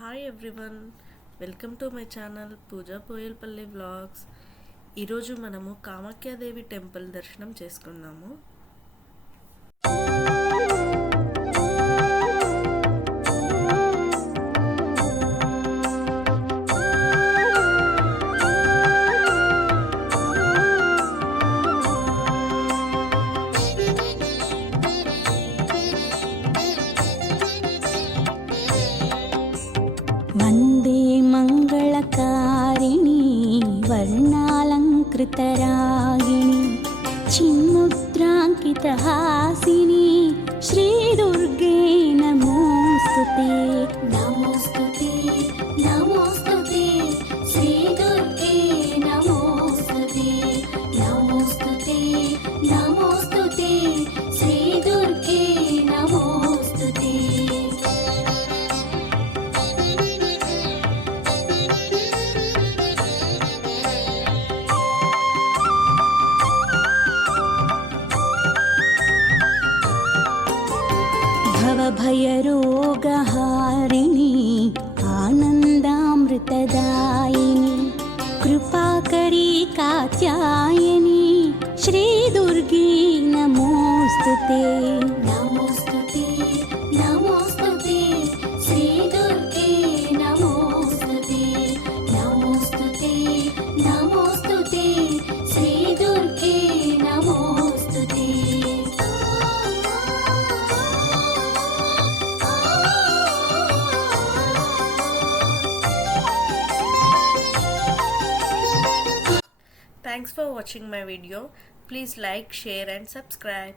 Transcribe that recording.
Hi everyone, welcome to my channel Pooja Poyalpalli vlogs. ఈరోజు మనము Kamakhya Devi temple దర్శనం చేసుకుందాము. वन्दे मङ्गलकारिणी वर्णालङ्कृतरागिणी चिन्मुद्राङ्कितहासिनी श्रीदुर्गे नमोऽस्तुते नमोऽस्तुते नमोऽस्तुते श्रीदुर्गे नमोऽस्तुते नमोऽस्तुते नमोऽस्तुते श्रीदुर्गे नमोऽस्तुते. भवभयरोगहारिणी आनन्दामृतदायिनी कृपाकरी Katyayani श्रीदुर्गे नमोऽस्तुते नमोऽस्तुते नमोऽस्तुते श्रीदुर्गे नमोऽस्तुते नमोऽस्तुते नमोऽस्तुते श्रीदुर्गे नमोऽस्तुते. Thanks for watching my video. Please like, share and subscribe.